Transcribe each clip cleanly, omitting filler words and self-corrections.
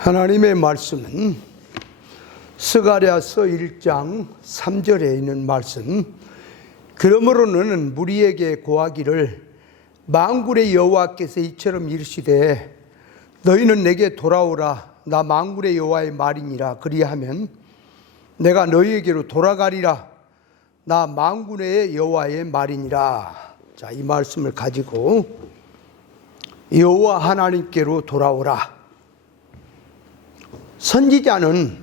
하나님의 말씀은 스가랴서 1장 3절에 있는 말씀. 그러므로 너는 무리에게 고하기를 만군의 여호와께서 이처럼 이르시되 너희는 내게 돌아오라. 나 만군의 여호와의 말이니라. 그리하면 내가 너희에게로 돌아가리라. 나 만군의 여호와의 말이니라. 자, 이 말씀을 가지고 여호와 하나님께로 돌아오라. 선지자는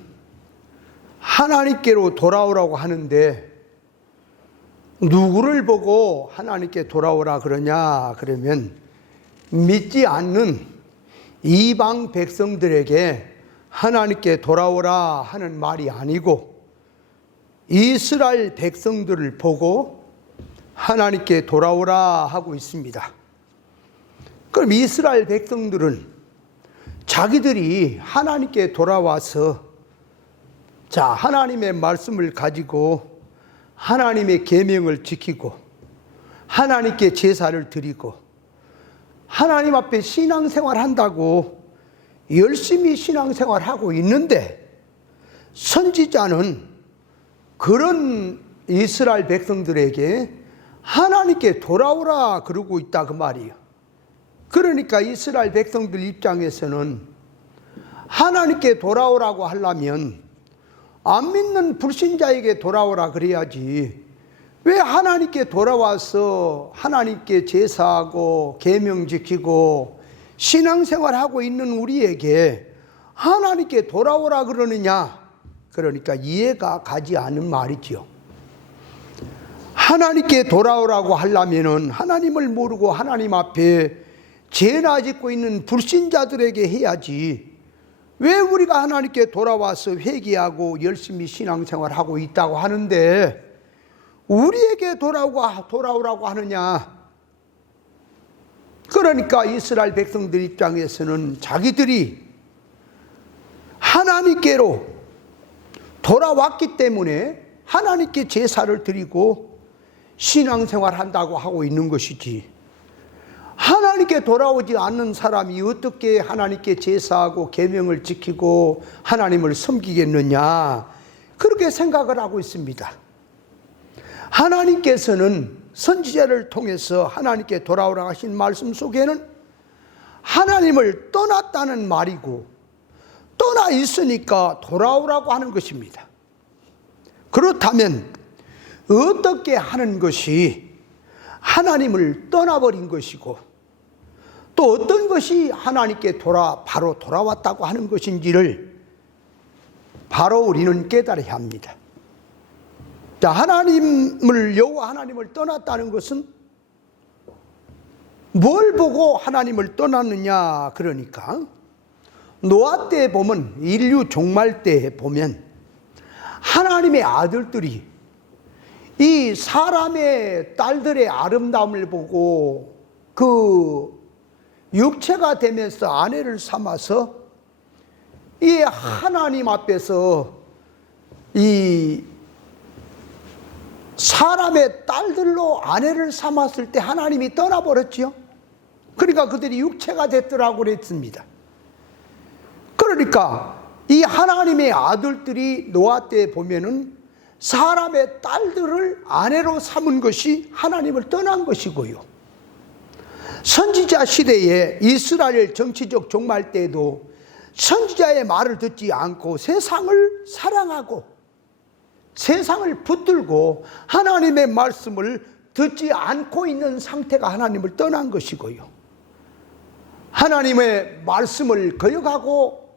하나님께로 돌아오라고 하는데 누구를 보고 하나님께 돌아오라 그러냐? 그러면 믿지 않는 이방 백성들에게 하나님께 돌아오라 하는 말이 아니고 이스라엘 백성들을 보고 하나님께 돌아오라 하고 있습니다. 그럼 이스라엘 백성들은 자기들이 하나님께 돌아와서 하나님의 말씀을 가지고 하나님의 계명을 지키고 하나님께 제사를 드리고 하나님 앞에 신앙생활 한다고 열심히 신앙생활하고 있는데 선지자는 그런 이스라엘 백성들에게 하나님께 돌아오라 그러고 있다 그 말이에요. 그러니까 이스라엘 백성들 입장에서는 하나님께 돌아오라고 하려면 안 믿는 불신자에게 돌아오라 그래야지, 왜 하나님께 돌아와서 하나님께 제사하고 계명 지키고 신앙생활하고 있는 우리에게 하나님께 돌아오라 그러느냐? 그러니까 이해가 가지 않는 말이지요. 하나님께 돌아오라고 하려면 하나님을 모르고 하나님 앞에 죄나 짓고 있는 불신자들에게 해야지, 왜 우리가 하나님께 돌아와서 회개하고 열심히 신앙생활하고 있다고 하는데 우리에게 돌아오라고 하느냐? 그러니까 이스라엘 백성들 입장에서는 자기들이 하나님께로 돌아왔기 때문에 하나님께 제사를 드리고 신앙생활 한다고 하고 있는 것이지, 하나님께 돌아오지 않는 사람이 어떻게 하나님께 제사하고 계명을 지키고 하나님을 섬기겠느냐, 그렇게 생각을 하고 있습니다. 하나님께서는 선지자를 통해서 하나님께 돌아오라 하신 말씀 속에는 하나님을 떠났다는 말이고 떠나 있으니까 돌아오라고 하는 것입니다. 그렇다면 어떻게 하는 것이 하나님을 떠나버린 것이고 또 어떤 것이 하나님께 바로 돌아왔다고 하는 것인지를 바로 우리는 깨달아야 합니다. 여호와 하나님을 떠났다는 것은 뭘 보고 하나님을 떠났느냐? 그러니까 노아 때 보면, 인류 종말 때 보면 하나님의 아들들이 이 사람의 딸들의 아름다움을 보고 그 육체가 되면서 아내를 삼아서 이 하나님 앞에서 이 사람의 딸들로 아내를 삼았을 때 하나님이 떠나버렸지요. 그러니까 그들이 육체가 됐더라고 그랬습니다. 그러니까 이 하나님의 아들들이 노아 때 보면은 사람의 딸들을 아내로 삼은 것이 하나님을 떠난 것이고요. 선지자 시대에 이스라엘 정치적 종말 때에도 선지자의 말을 듣지 않고 세상을 사랑하고 세상을 붙들고 하나님의 말씀을 듣지 않고 있는 상태가 하나님을 떠난 것이고요. 하나님의 말씀을 거역하고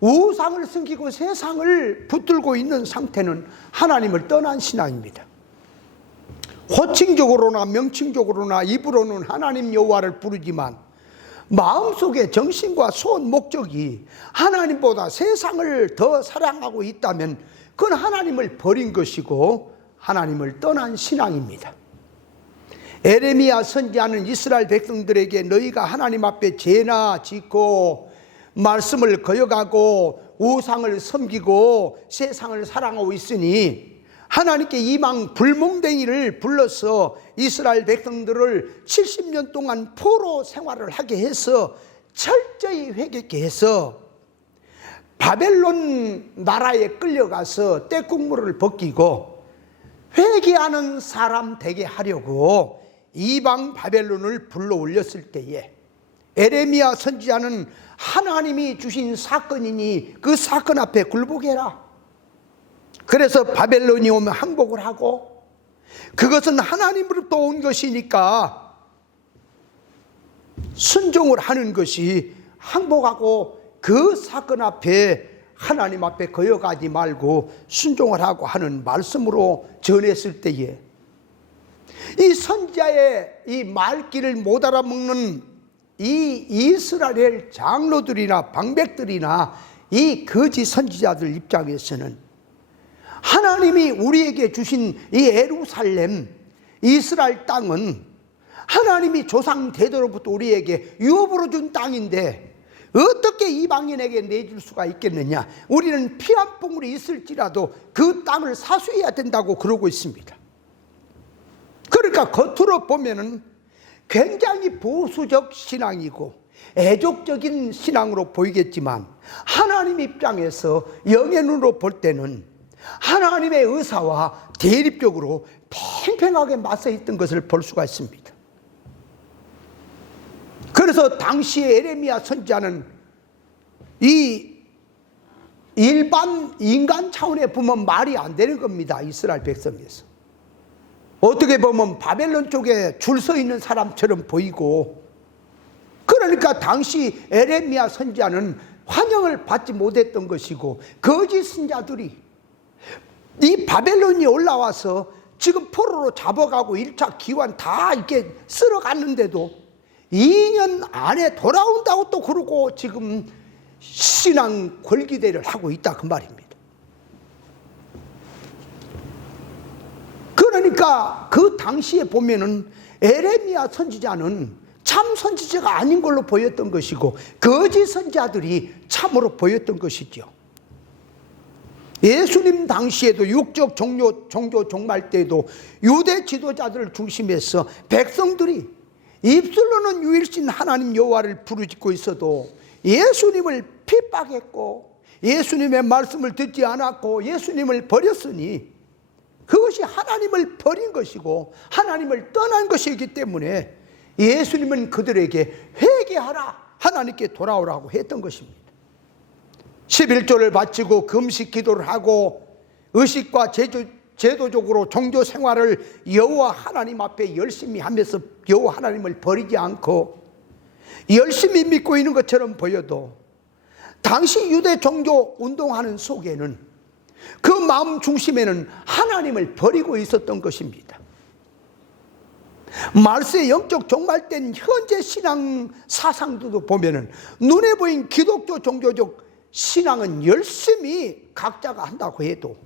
우상을 섬기고 세상을 붙들고 있는 상태는 하나님을 떠난 신앙입니다. 호칭적으로나 명칭적으로나 입으로는 하나님 여호와를 부르지만 마음속에 정신과 소원 목적이 하나님보다 세상을 더 사랑하고 있다면 그건 하나님을 버린 것이고 하나님을 떠난 신앙입니다. 에레미야 선지자는 이스라엘 백성들에게 너희가 하나님 앞에 죄나 짓고 말씀을 거역하고 우상을 섬기고 세상을 사랑하고 있으니 하나님께 이방 불몽댕이를 불러서 이스라엘 백성들을 70년 동안 포로 생활을 하게 해서 철저히 회개케 해서 바벨론 나라에 끌려가서 떼국물을 벗기고 회개하는 사람 되게 하려고 이방 바벨론을 불러 올렸을 때에 에레미야 선지자는 하나님이 주신 사건이니 그 사건 앞에 굴복해라. 그래서 바벨론이 오면 항복을 하고, 그것은 하나님으로부터 온 것이니까 순종을 하는 것이 항복하고, 그 사건 앞에 하나님 앞에 거역하지 말고 순종을 하고 하는 말씀으로 전했을 때에 이 선지자의 이 말귀를 못 알아먹는 이 이스라엘 장로들이나 방백들이나 이 거짓 선지자들 입장에서는 하나님이 우리에게 주신 이 예루살렘 이스라엘 땅은 하나님이 조상 대대로부터 우리에게 유업으로 준 땅인데 어떻게 이방인에게 내줄 수가 있겠느냐, 우리는 피 한 방울이 있을지라도 그 땅을 사수해야 된다고 그러고 있습니다. 그러니까 겉으로 보면은 굉장히 보수적 신앙이고 애족적인 신앙으로 보이겠지만 하나님 입장에서 영의 눈으로 볼 때는 하나님의 의사와 대립적으로 팽팽하게 맞서 있던 것을 볼 수가 있습니다. 그래서 당시에 에레미야 선지자는 이 일반 인간 차원에 보면 말이 안 되는 겁니다. 이스라엘 백성에서 어떻게 보면 바벨론 쪽에 줄 서 있는 사람처럼 보이고, 그러니까 당시 에레미야 선지자는 환영을 받지 못했던 것이고, 거짓 선지자들이 이 바벨론이 올라와서 지금 포로로 잡아가고 1차 기환 다 이렇게 쓸어갔는데도 2년 안에 돌아온다고 또 그러고 지금 신앙 권기대를 하고 있다 그 말입니다. 그러니까 그 당시에 보면은 에레미야 선지자는 참 선지자가 아닌 걸로 보였던 것이고 거짓 선지자들이 참으로 보였던 것이죠. 예수님 당시에도 육적 종교 종말 때에도 유대 지도자들을 중심해서 백성들이 입술로는 유일신 하나님 여호와를 부르짖고 있어도 예수님을 핍박했고 예수님의 말씀을 듣지 않았고 예수님을 버렸으니 그것이 하나님을 버린 것이고 하나님을 떠난 것이기 때문에 예수님은 그들에게 회개하라, 하나님께 돌아오라고 했던 것입니다. 11조를 바치고 금식 기도를 하고 의식과 제도적으로 종교 생활을 여호와 하나님 앞에 열심히 하면서 여호와 하나님을 버리지 않고 열심히 믿고 있는 것처럼 보여도 당시 유대 종교 운동하는 속에는 그 마음 중심에는 하나님을 버리고 있었던 것입니다. 말세의 영적 종말된 현재 신앙 사상들도 보면은 눈에 보인 기독교 종교적 신앙은 열심히 각자가 한다고 해도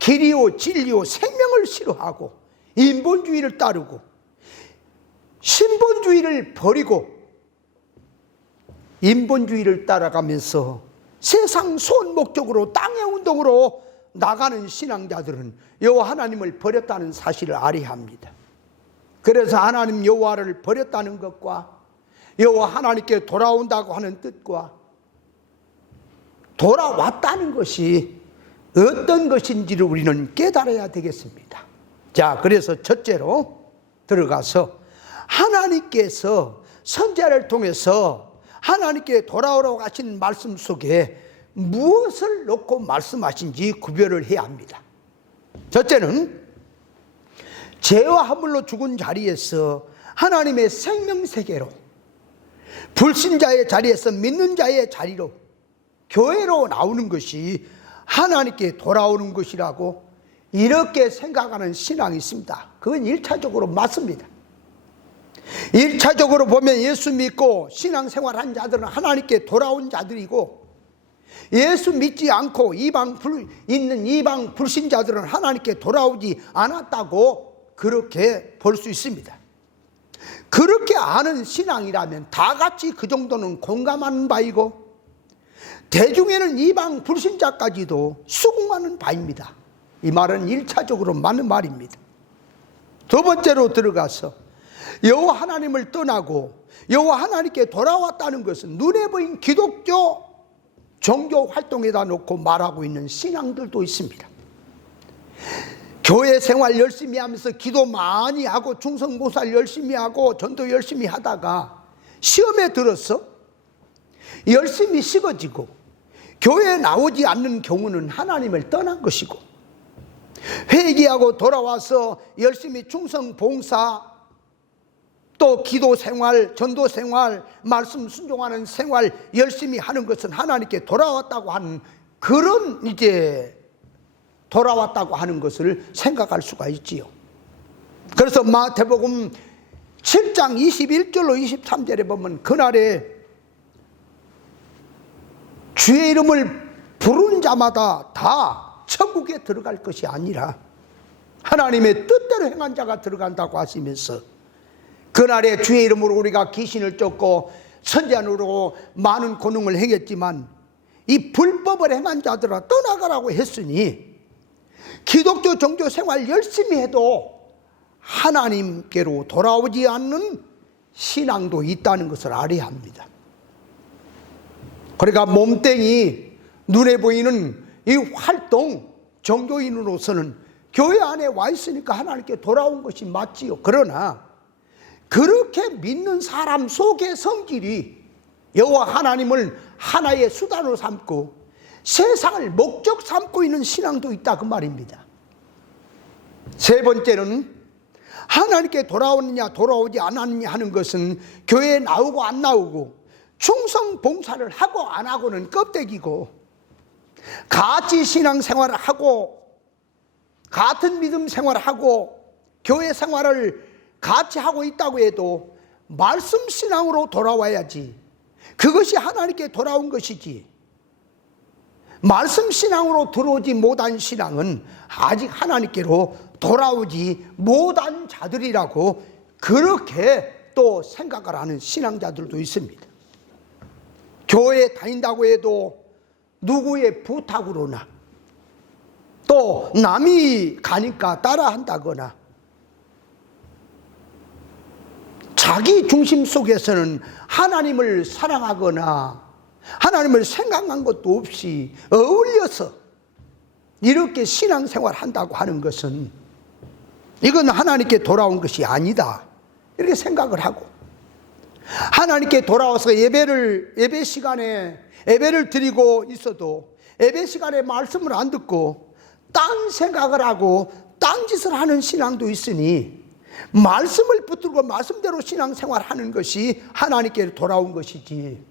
길이요 진리요 생명을 싫어하고 인본주의를 따르고 신본주의를 버리고 인본주의를 따라가면서 세상 소원 목적으로 땅의 운동으로 나가는 신앙자들은 여호와 하나님을 버렸다는 사실을 알아야 합니다. 그래서 하나님 여호와를 버렸다는 것과 여호와 하나님께 돌아온다고 하는 뜻과 돌아왔다는 것이 어떤 것인지를 우리는 깨달아야 되겠습니다. 자, 그래서 첫째로 들어가서 하나님께서 선지자를 통해서 하나님께 돌아오라고 하신 말씀 속에 무엇을 놓고 말씀하신지 구별을 해야 합니다. 첫째는 죄와 허물로 죽은 자리에서 하나님의 생명세계로, 불신자의 자리에서 믿는 자의 자리로, 교회로 나오는 것이 하나님께 돌아오는 것이라고 이렇게 생각하는 신앙이 있습니다. 그건 1차적으로 맞습니다. 1차적으로 보면 예수 믿고 신앙생활한 자들은 하나님께 돌아온 자들이고, 예수 믿지 않고 있는 이방 불신자들은 하나님께 돌아오지 않았다고 그렇게 볼 수 있습니다. 그렇게 아는 신앙이라면 다 같이 그 정도는 공감하는 바이고, 대중에는 이방 불신자까지도 수긍하는 바입니다. 이 말은 1차적으로 맞는 말입니다. 두 번째로 들어가서 여호와 하나님을 떠나고 여호와 하나님께 돌아왔다는 것은 눈에 보인 기독교 종교 활동에다 놓고 말하고 있는 신앙들도 있습니다. 교회 생활 열심히 하면서 기도 많이 하고 충성봉사를 열심히 하고 전도 열심히 하다가 시험에 들어서 열심히 식어지고 교회에 나오지 않는 경우는 하나님을 떠난 것이고, 회개하고 돌아와서 열심히 충성봉사 또 기도 생활, 전도 생활, 말씀 순종하는 생활 열심히 하는 것은 하나님께 돌아왔다고 하는, 그런 이제 돌아왔다고 하는 것을 생각할 수가 있지요. 그래서 마태복음 7장 21절로 23절에 보면, 그날에 주의 이름을 부른 자마다 다 천국에 들어갈 것이 아니라 하나님의 뜻대로 행한 자가 들어간다고 하시면서, 그날에 주의 이름으로 우리가 귀신을 쫓고 선지자로 많은 권능을 행했지만 이 불법을 행한 자들아 떠나가라고 했으니, 기독교 종교 생활 열심히 해도 하나님께로 돌아오지 않는 신앙도 있다는 것을 알아야 합니다. 그러니까 몸뚱이 눈에 보이는 이 활동, 종교인으로서는 교회 안에 와 있으니까 하나님께 돌아온 것이 맞지요. 그러나 그렇게 믿는 사람 속의 성질이 여호와 하나님을 하나의 수단으로 삼고 세상을 목적 삼고 있는 신앙도 있다, 그 말입니다. 세 번째는, 하나님께 돌아오느냐 돌아오지 않았느냐 하는 것은 교회에 나오고 안 나오고 충성 봉사를 하고 안 하고는 껍데기고, 같이 신앙생활을 하고 같은 믿음 생활을 하고 교회 생활을 같이 하고 있다고 해도 말씀 신앙으로 돌아와야지, 그것이 하나님께 돌아온 것이지, 말씀 신앙으로 들어오지 못한 신앙은 아직 하나님께로 돌아오지 못한 자들이라고 그렇게 또 생각을 하는 신앙자들도 있습니다. 교회에 다닌다고 해도 누구의 부탁으로나 또 남이 가니까 따라한다거나 자기 중심 속에서는 하나님을 사랑하거나 하나님을 생각한 것도 없이 어울려서 이렇게 신앙생활 한다고 하는 것은 이건 하나님께 돌아온 것이 아니다, 이렇게 생각을 하고, 하나님께 돌아와서 예배 시간에 예배를 드리고 있어도 예배 시간에 말씀을 안 듣고 딴 생각을 하고 딴 짓을 하는 신앙도 있으니, 말씀을 붙들고 말씀대로 신앙생활 하는 것이 하나님께 돌아온 것이지,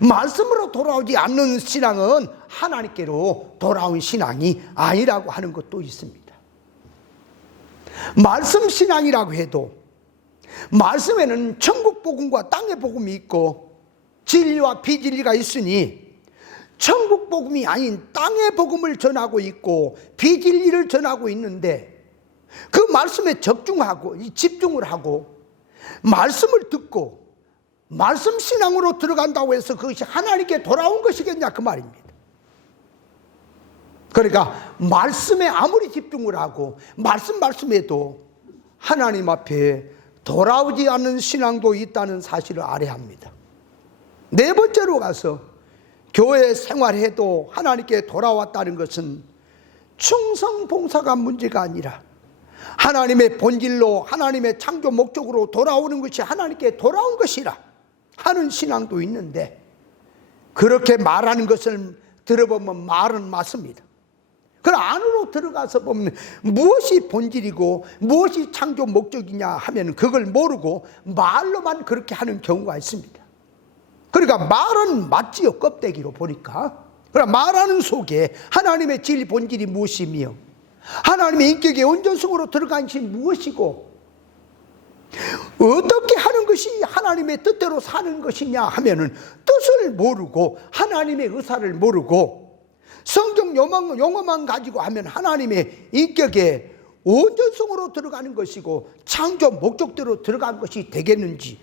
말씀으로 돌아오지 않는 신앙은 하나님께로 돌아온 신앙이 아니라고 하는 것도 있습니다. 말씀 신앙이라고 해도 말씀에는 천국 복음과 땅의 복음이 있고 진리와 비진리가 있으니, 천국 복음이 아닌 땅의 복음을 전하고 있고 비진리를 전하고 있는데, 그 말씀에 집중을 하고 말씀을 듣고 말씀 신앙으로 들어간다고 해서 그것이 하나님께 돌아온 것이겠냐, 그 말입니다. 그러니까 말씀에 아무리 집중을 하고 말씀해도 하나님 앞에 돌아오지 않는 신앙도 있다는 사실을 알아야 합니다. 네 번째로 가서, 교회 생활해도 하나님께 돌아왔다는 것은 충성봉사가 문제가 아니라 하나님의 본질로, 하나님의 창조 목적으로 돌아오는 것이 하나님께 돌아온 것이라 하는 신앙도 있는데, 그렇게 말하는 것을 들어보면 말은 맞습니다. 그러나 안으로 들어가서 보면 무엇이 본질이고 무엇이 창조 목적이냐 하면 그걸 모르고 말로만 그렇게 하는 경우가 있습니다. 그러니까 말은 맞지요, 껍데기로 보니까. 그러나 말하는 속에 하나님의 질 본질이 무엇이며 하나님의 인격의 온전성으로 들어간 것이 무엇이고 어떻게 하는 것이 하나님의 뜻대로 사는 것이냐 하면은 뜻을 모르고 하나님의 의사를 모르고 성경 용어만 가지고 하면 하나님의 인격의 온전성으로 들어가는 것이고 창조 목적대로 들어간 것이 되겠는지,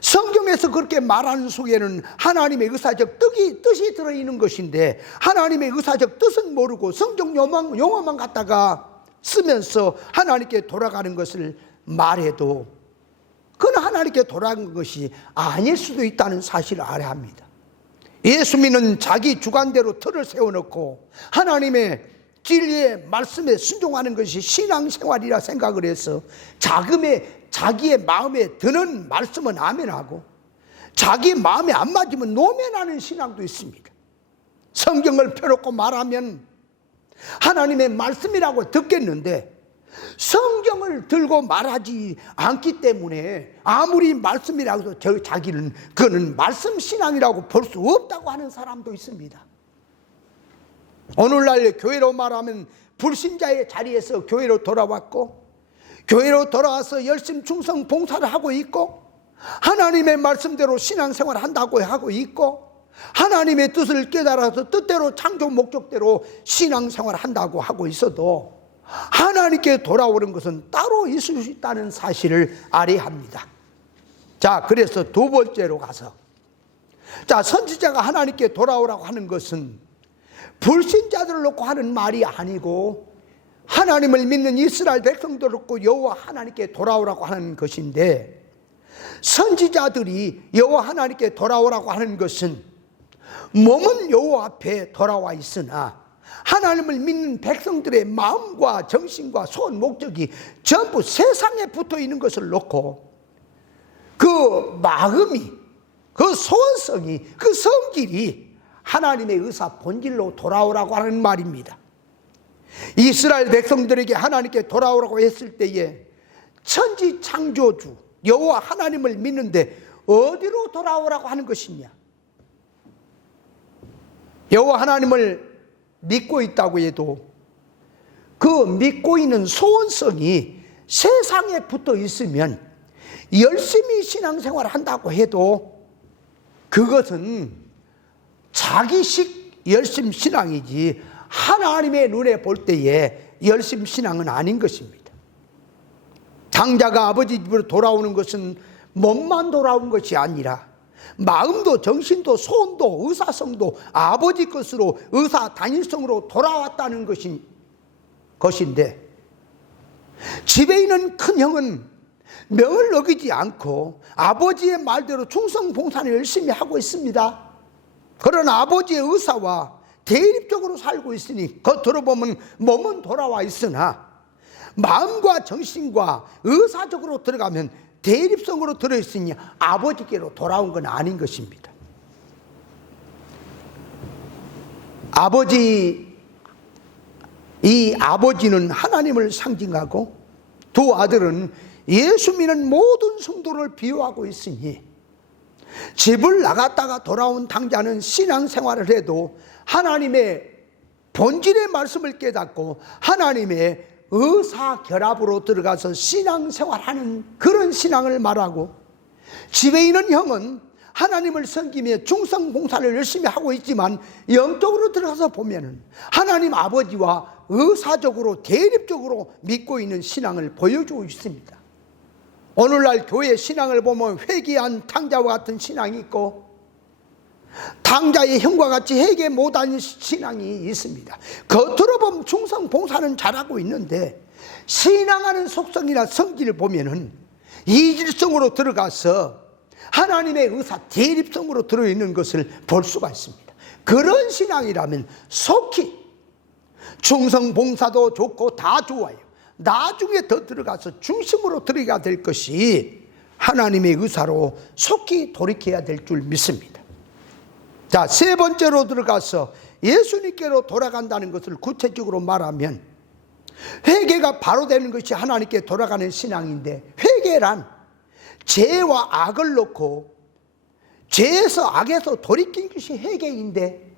성경에서 그렇게 말하는 속에는 하나님의 의사적 뜻이 들어있는 것인데 하나님의 의사적 뜻은 모르고 성경 용어만 갖다가 쓰면서 하나님께 돌아가는 것을 말해도 그건 하나님께 돌아간 것이 아닐 수도 있다는 사실을 알아야 합니다. 예수 믿는 자기 주관대로 틀을 세워놓고 하나님의 진리의 말씀에 순종하는 것이 신앙생활이라 생각을 해서 자기의 마음에 드는 말씀은 아멘하고 자기 마음에 안 맞으면 노면하는 신앙도 있습니다. 성경을 펴놓고 말하면 하나님의 말씀이라고 듣겠는데 성경을 들고 말하지 않기 때문에 아무리 말씀이라고 해도 자기는 그는 말씀 신앙이라고 볼 수 없다고 하는 사람도 있습니다. 오늘날 교회로 말하면 불신자의 자리에서 교회로 돌아왔고 교회로 돌아와서 열심 충성 봉사를 하고 있고 하나님의 말씀대로 신앙생활을 한다고 하고 있고 하나님의 뜻을 깨달아서 뜻대로 창조 목적대로 신앙생활을 한다고 하고 있어도 하나님께 돌아오는 것은 따로 있을 수 있다는 사실을 알아야 합니다. 자, 그래서 두 번째로 가서 선지자가 하나님께 돌아오라고 하는 것은 불신자들을 놓고 하는 말이 아니고 하나님을 믿는 이스라엘 백성들을 놓고 여호와 하나님께 돌아오라고 하는 것인데, 선지자들이 여호와 하나님께 돌아오라고 하는 것은 몸은 여호와 앞에 돌아와 있으나 하나님을 믿는 백성들의 마음과 정신과 소원 목적이 전부 세상에 붙어 있는 것을 놓고 그 마음이, 그 소원성이, 그 성질이 하나님의 의사 본질로 돌아오라고 하는 말입니다. 이스라엘 백성들에게 하나님께 돌아오라고 했을 때에 천지 창조주 여호와 하나님을 믿는데 어디로 돌아오라고 하는 것이냐? 여호와 하나님을 믿고 있다고 해도 그 믿고 있는 소원성이 세상에 붙어 있으면 열심히 신앙생활을 한다고 해도 그것은 자기식 열심 신앙이지 하나님의 눈에 볼 때에 열심 신앙은 아닌 것입니다. 장자가 아버지 집으로 돌아오는 것은 몸만 돌아온 것이 아니라 마음도 정신도 소원도 의사성도 아버지 것으로 의사 단일성으로 돌아왔다는 것인데, 집에 있는 큰 형은 명을 어기지 않고 아버지의 말대로 충성 봉사를 열심히 하고 있습니다. 그러나 아버지의 의사와 대립적으로 살고 있으니 겉으로 보면 몸은 돌아와 있으나 마음과 정신과 의사적으로 들어가면 대립성으로 들어있으니 아버지께로 돌아온 건 아닌 것입니다. 이 아버지는 하나님을 상징하고 두 아들은 예수 믿는 모든 성도를 비유하고 있으니 집을 나갔다가 돌아온 당자는 신앙생활을 해도 하나님의 본질의 말씀을 깨닫고 하나님의 의사결합으로 들어가서 신앙생활하는 그런 신앙을 말하고, 집에 있는 형은 하나님을 섬기며 충성봉사를 열심히 하고 있지만 영적으로 들어가서 보면은 하나님 아버지와 의사적으로 대립적으로 믿고 있는 신앙을 보여주고 있습니다. 오늘날 교회 신앙을 보면 회개한 탕자와 같은 신앙이 있고 당자의 형과 같이 회개 못한 신앙이 있습니다. 겉으로 보면 충성 봉사는 잘하고 있는데 신앙하는 속성이나 성질을 보면은 이질성으로 들어가서 하나님의 의사 대립성으로 들어있는 것을 볼 수가 있습니다. 그런 신앙이라면 속히 충성 봉사도 좋고 다 좋아요. 나중에 더 들어가서 중심으로 들어가야 될 것이 하나님의 의사로 속히 돌이켜야 될 줄 믿습니다. 자, 세 번째로 들어가서 예수님께로 돌아간다는 것을 구체적으로 말하면 회개가 바로 되는 것이 하나님께 돌아가는 신앙인데, 회개란 죄와 악을 놓고 죄에서 악에서 돌이킨 것이 회개인데,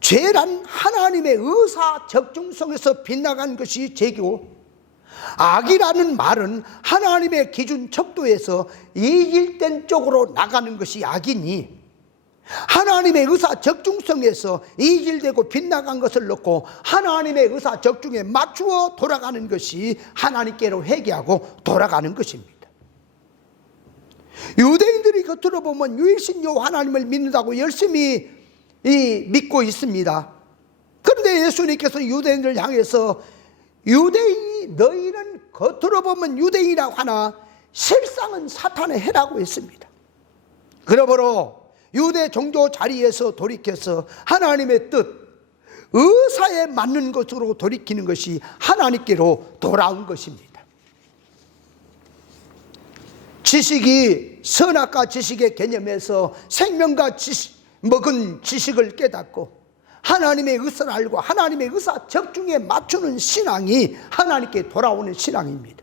죄란 하나님의 의사 적중성에서 빗나간 것이 죄고, 악이라는 말은 하나님의 기준 척도에서 이질된 쪽으로 나가는 것이 악이니 하나님의 의사 적중성에서 이질되고 빗나간 것을 놓고 하나님의 의사 적중에 맞추어 돌아가는 것이 하나님께로 회개하고 돌아가는 것입니다. 유대인들이 겉으로 보면 유일신 여호와 하나님을 믿는다고 열심히 믿고 있습니다. 그런데 예수님께서 유대인들을 향해서 유대인이 너희는 겉으로 보면 유대인이라고 하나 실상은 사탄의 해라고 했습니다. 그러므로 유대 종교 자리에서 돌이켜서 하나님의 뜻, 의사에 맞는 것으로 돌이키는 것이 하나님께로 돌아온 것입니다. 지식이 선악과 지식의 개념에서 생명과 먹은 지식을 깨닫고 하나님의 의사를 알고 하나님의 의사 적중에 맞추는 신앙이 하나님께 돌아오는 신앙입니다.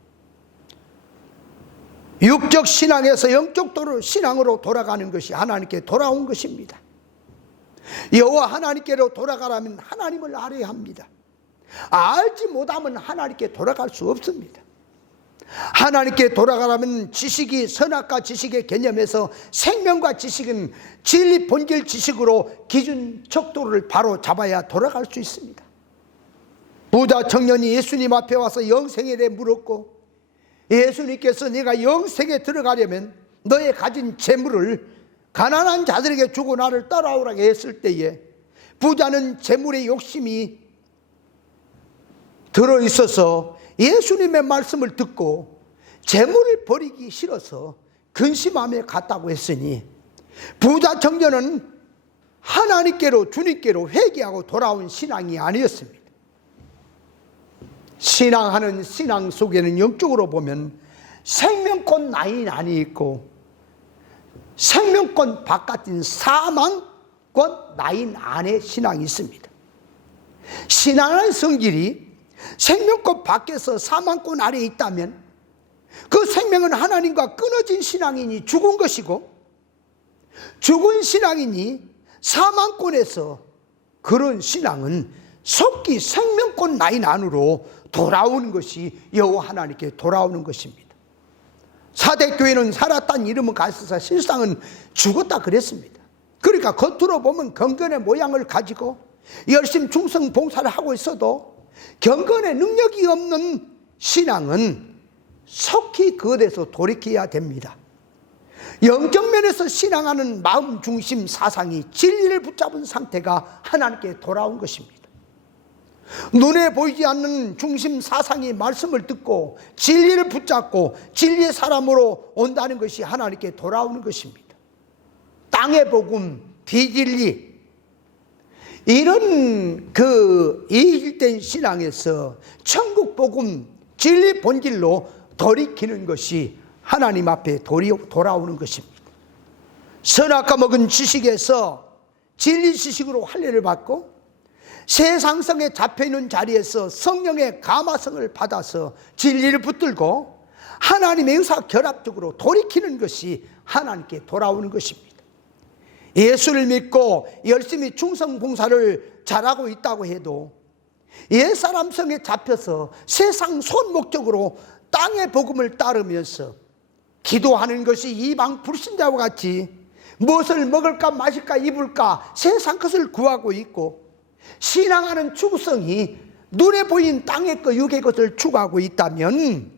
육적 신앙에서 영적 신앙으로 돌아가는 것이 하나님께 돌아온 것입니다. 여호와 하나님께로 돌아가려면 하나님을 알아야 합니다. 알지 못하면 하나님께 돌아갈 수 없습니다. 하나님께 돌아가려면 지식이 선악과 지식의 개념에서 생명과 지식은 진리 본질 지식으로 기준 척도를 바로 잡아야 돌아갈 수 있습니다. 부자 청년이 예수님 앞에 와서 영생에 대해 물었고, 예수님께서 네가 영생에 들어가려면 너의 가진 재물을 가난한 자들에게 주고 나를 따라오라고 했을 때에 부자는 재물의 욕심이 들어있어서 예수님의 말씀을 듣고 재물을 버리기 싫어서 근심함에 갔다고 했으니, 부자 청년은 하나님께로 주님께로 회개하고 돌아온 신앙이 아니었습니다. 신앙하는 신앙 속에는 영적으로 보면 생명권 라인 안에 있고 생명권 바깥인 사망권 라인 안에 신앙이 있습니다. 신앙의 성질이 생명권 밖에서 사망권 아래에 있다면 그 생명은 하나님과 끊어진 신앙이니 죽은 것이고, 죽은 신앙이니 사망권에서 그런 신앙은 속히 생명권 라인 안으로 돌아오는 것이 여호와 하나님께 돌아오는 것입니다. 사대교회는 살았다는 이름은 가있어서 실상은 죽었다 그랬습니다. 그러니까 겉으로 보면 경건의 모양을 가지고 열심히 충성 봉사를 하고 있어도 경건의 능력이 없는 신앙은 속히 그것에서 돌이켜야 됩니다. 영적 면에서 신앙하는 마음 중심 사상이 진리를 붙잡은 상태가 하나님께 돌아온 것입니다. 눈에 보이지 않는 중심 사상이 말씀을 듣고 진리를 붙잡고 진리의 사람으로 온다는 것이 하나님께 돌아오는 것입니다. 땅의 복음, 비진리, 이런 이일된 신앙에서 천국 복음, 진리 본질로 돌이키는 것이 하나님 앞에 돌아오는 것입니다. 선악과 먹은 지식에서 진리 지식으로 할례를 받고 세상성에 잡혀있는 자리에서 성령의 감화성을 받아서 진리를 붙들고 하나님의 의사 결합적으로 돌이키는 것이 하나님께 돌아오는 것입니다. 예수를 믿고 열심히 충성 봉사를 잘하고 있다고 해도 옛사람 성에 잡혀서 세상 손목적으로 땅의 복음을 따르면서 기도하는 것이 이방 불신자와 같이 무엇을 먹을까 마실까 입을까 세상 것을 구하고 있고, 신앙하는 추구성이 눈에 보이는 땅의 것 육의 것을 추구하고 있다면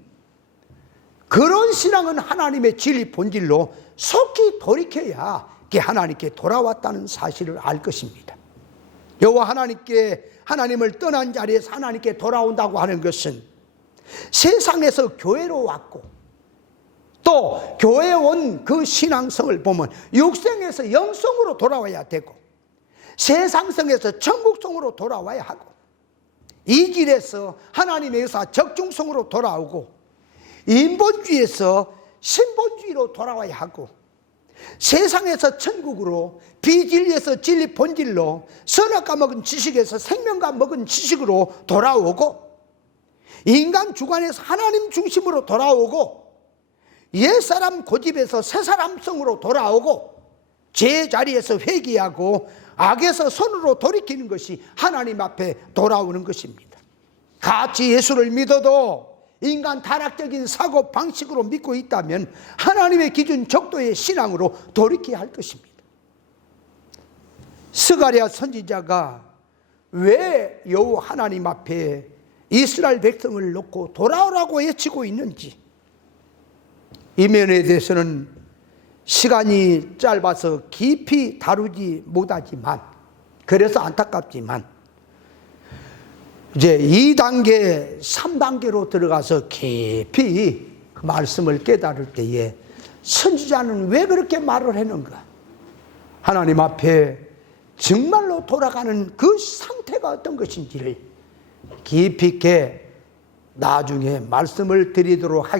그런 신앙은 하나님의 진리 본질로 속히 돌이켜야 그게 하나님께 돌아왔다는 사실을 알 것입니다. 여호와 하나님을 떠난 자리에서 하나님께 돌아온다고 하는 것은 세상에서 교회로 왔고 또 교회에 온 그 신앙성을 보면 육생에서 영성으로 돌아와야 되고 세상성에서 천국성으로 돌아와야 하고 이 길에서 하나님의 의사 적중성으로 돌아오고 인본주의에서 신본주의로 돌아와야 하고 세상에서 천국으로 비진리에서 진리 본질로 선악과 먹은 지식에서 생명과 먹은 지식으로 돌아오고 인간 주관에서 하나님 중심으로 돌아오고 옛사람 고집에서 새사람성으로 돌아오고 제 자리에서 회개하고 악에서 선으로 돌이키는 것이 하나님 앞에 돌아오는 것입니다. 같이 예수를 믿어도 인간 타락적인 사고 방식으로 믿고 있다면 하나님의 기준 적도의 신앙으로 돌이켜야 할 것입니다. 스가랴 선지자가 왜 여호와 하나님 앞에 이스라엘 백성을 놓고 돌아오라고 외치고 있는지, 이 면에 대해서는 시간이 짧아서 깊이 다루지 못하지만, 그래서 안타깝지만 이제 2단계, 3단계로 들어가서 깊이 그 말씀을 깨달을 때에 선지자는 왜 그렇게 말을 했는가? 하나님 앞에 정말로 돌아가는 그 상태가 어떤 것인지를 깊이 있게 나중에 말씀을 드리도록 하겠습니다.